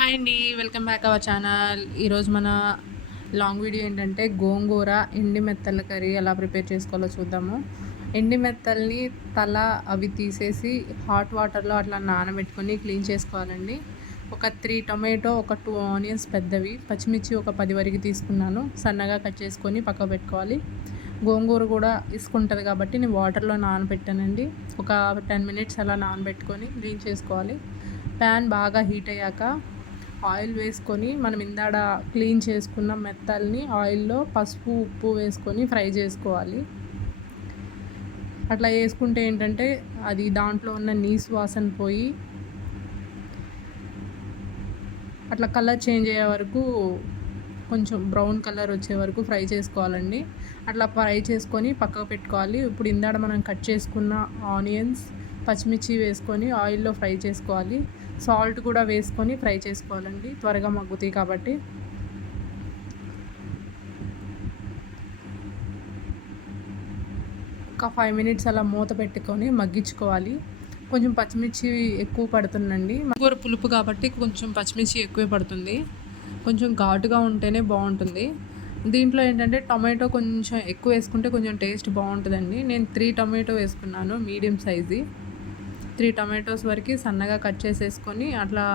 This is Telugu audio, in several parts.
హాయ్ అండి వెల్కమ్ బ్యాక్ అవర్ ఛానల్. ఈరోజు మన లాంగ్ వీడియో ఏంటంటే గోంగూర ఎండి మెత్తల కర్రీ ఎలా ప్రిపేర్ చేసుకోవాలో చూద్దాము. ఎండి మెత్తల్ని తల అవి తీసేసి హాట్ వాటర్లో అట్లా నానబెట్టుకొని క్లీన్ చేసుకోవాలండి. ఒక త్రీ టొమాటో ఒక టూ ఆనియన్స్ పెద్దవి పచ్చిమిర్చి ఒక పది వరకు తీసుకున్నాను. సన్నగా కట్ చేసుకొని పక్క పెట్టుకోవాలి. గోంగూర కూడా ఇసుకుంటుంది కాబట్టి నేను వాటర్లో నానబెట్టానండి. ఒక టెన్ మినిట్స్ అలా నానబెట్టుకొని క్లీన్ చేసుకోవాలి. ప్యాన్ బాగా హీట్ అయ్యాక ఆయిల్ వేసుకొని మనం ఇందాడ క్లీన్ చేసుకున్న మెత్తల్ని ఆయిల్లో పసుపు ఉప్పు వేసుకొని ఫ్రై చేసుకోవాలి. అట్లా వేసుకుంటే ఏంటంటే అది దాంట్లో ఉన్న నీస్ వాసన పోయి అట్లా కలర్ చేంజ్ అయ్యే వరకు కొంచెం బ్రౌన్ కలర్ వచ్చే వరకు ఫ్రై చేసుకోవాలండి. అట్లా ఫ్రై చేసుకొని పక్కకు పెట్టుకోవాలి. ఇప్పుడు ఇందాడ మనం కట్ చేసుకున్న ఆనియన్స్ పచ్చిమిర్చి వేసుకొని ఆయిల్లో ఫ్రై చేసుకోవాలి. సాల్ట్ కూడా వేసుకొని ఫ్రై చేసుకోవాలండి. త్వరగా మగ్గుతాయి కాబట్టి. ఒక ఫైవ్ మినిట్స్ అలా మూత పెట్టుకొని మగ్గించుకోవాలి. కొంచెం పచ్చిమిర్చి ఎక్కువ పడుతుందండి. కూర పులుపు కాబట్టి కొంచెం పచ్చిమిర్చి ఎక్కువే పడుతుంది. కొంచెం ఘాటుగా ఉంటేనే బాగుంటుంది. దీంట్లో ఏంటంటే టొమాటో కొంచెం ఎక్కువ వేసుకుంటే కొంచెం టేస్ట్ బాగుంటుందండి. నేను త్రీ టమాటో వేసుకున్నాను మీడియం సైజు. త్రీ టమాటోస్ వరకు సన్నగా కట్ చేసేసుకొని అట్లా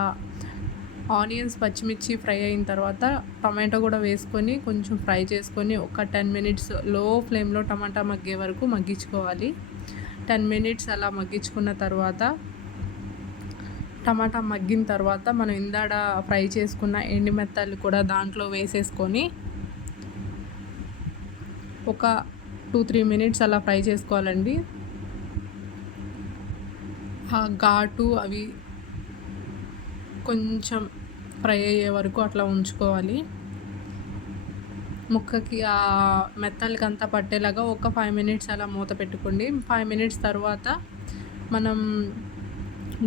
ఆనియన్స్ పచ్చిమిర్చి ఫ్రై అయిన తర్వాత టమాటో కూడా వేసుకొని కొంచెం ఫ్రై చేసుకొని ఒక టెన్ మినిట్స్లో ఫ్లేమ్లో టమాటా మగ్గే వరకు మగ్గించుకోవాలి. టెన్ మినిట్స్ అలా మగ్గించుకున్న తర్వాత టమాటా మగ్గిన తర్వాత మనం ఇందాడ ఫ్రై చేసుకున్న ఎండిమెత్తలు కూడా దాంట్లో వేసేసుకొని ఒక టూ త్రీ మినిట్స్ అలా ఫ్రై చేసుకోవాలండి. ఘాటు అవి కొంచెం ఫ్రై అయ్యే వరకు అట్లా ఉంచుకోవాలి. ముక్కకి ఆ మెత్తలకి అంతా పట్టేలాగా ఒక ఫైవ్ మినిట్స్ అలా మూత పెట్టుకోండి. ఫైవ్ మినిట్స్ తర్వాత మనం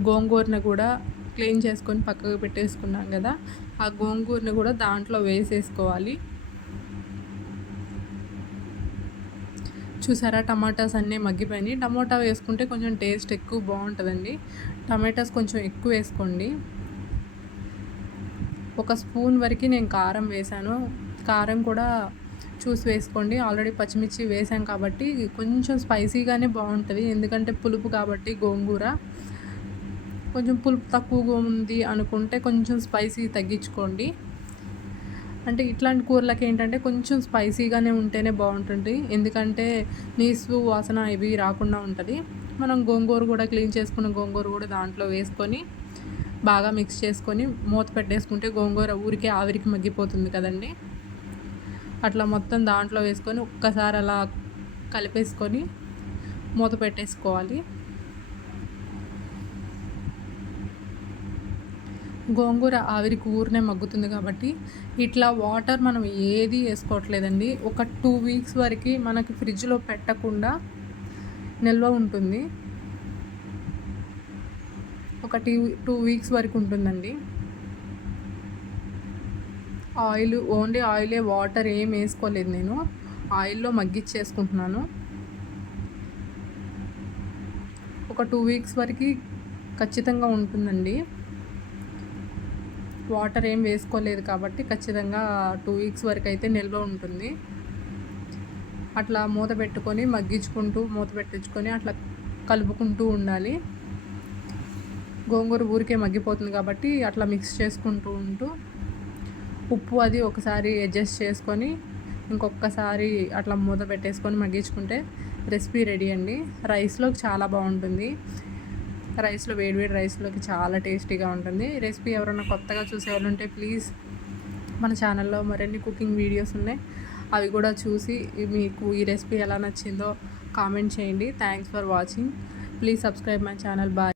గోంగూరని కూడా క్లీన్ చేసుకొని పక్కకు పెట్టేసుకున్నాం కదా ఆ గోంగూరని కూడా దాంట్లో వేసేసుకోవాలి. చూసారా? టమాటాస్ అన్నీ మగ్గిపోయినాయి. టమాటా వేసుకుంటే కొంచెం టేస్ట్ ఎక్కువ బాగుంటుందండి. టమాటాస్ కొంచెం ఎక్కువ వేసుకోండి. ఒక స్పూన్ వరకు నేను కారం వేసాను. కారం కూడా చూసి వేసుకోండి. ఆల్రెడీ పచ్చిమిర్చి వేసాం కాబట్టి కొంచెం స్పైసీగానే బాగుంటుంది. ఎందుకంటే పులుపు కాబట్టి గోంగూర. కొంచెం పులుపు తక్కువగా ఉంది అనుకుంటే కొంచెం స్పైసీ తగ్గించుకోండి. అంటే ఇట్లాంటి కూరలకి ఏంటంటే కొంచెం స్పైసీగానే ఉంటేనే బాగుంటుంది. ఎందుకంటే నీసు వాసన ఇవి రాకుండా ఉంటుంది. మనం గోంగూర కూడా క్లీన్ చేసుకున్న గోంగూర కూడా దాంట్లో వేసుకొని బాగా మిక్స్ చేసుకొని మూత పెట్టేసుకుంటే గోంగూర ఊరికే ఆవిరికి మగ్గిపోతుంది కదండి. అట్లా మొత్తం దాంట్లో వేసుకొని ఒక్కసారి అలా కలిపేసుకొని మూత పెట్టేసుకోవాలి. గోంగూర ఆవిరికి ఊరినే మగ్గుతుంది కాబట్టి ఇట్లా వాటర్ మనం ఏది వేసుకోవట్లేదండి. ఒక టూ వీక్స్ వరకు మనకి ఫ్రిడ్జ్లో పెట్టకుండా నిల్వ ఉంటుంది. ఒక టూ టూ వీక్స్ వరకు ఉంటుందండి. ఆయిల్ ఓన్లీ ఆయిలే వాటర్ ఏం వేసుకోలేదు నేను. ఆయిల్లో మగ్గిచ్చేసుకుంటున్నాను. ఒక టూ వీక్స్ వరకు ఖచ్చితంగా ఉంటుందండి. వాటర్ ఏం వేసుకోలేదు కాబట్టి ఖచ్చితంగా టూ వీక్స్ వరకు అయితే నిల్వ ఉంటుంది. అట్లా మూత పెట్టుకొని మగ్గించుకుంటూ మూత పెట్టించుకొని అట్లా కలుపుకుంటూ ఉండాలి. గోంగూర ఊరికే మగ్గిపోతుంది కాబట్టి అట్లా మిక్స్ చేసుకుంటూ ఉంటూ ఉప్పు అది ఒకసారి అడ్జస్ట్ చేసుకొని ఇంకొకసారి అట్లా మూత పెట్టేసుకొని మగ్గించుకుంటే రెసిపీ రెడీ అండి. రైస్లో చాలా బాగుంటుంది. రైస్లో వేడివేడి రైస్లోకి చాలా టేస్టీగా ఉంటుంది. రెసిపీ ఎవరైనా కొత్తగా చూసే వాళ్ళు ఉంటే ప్లీజ్ మన ఛానల్లో మరిన్ని కుకింగ్ వీడియోస్ ఉన్నాయి. అవి కూడా చూసి మీకు ఈ రెసిపీ ఎలా నచ్చిందో కామెంట్ చేయండి. Thanks for watching. Please subscribe my channel. Bye.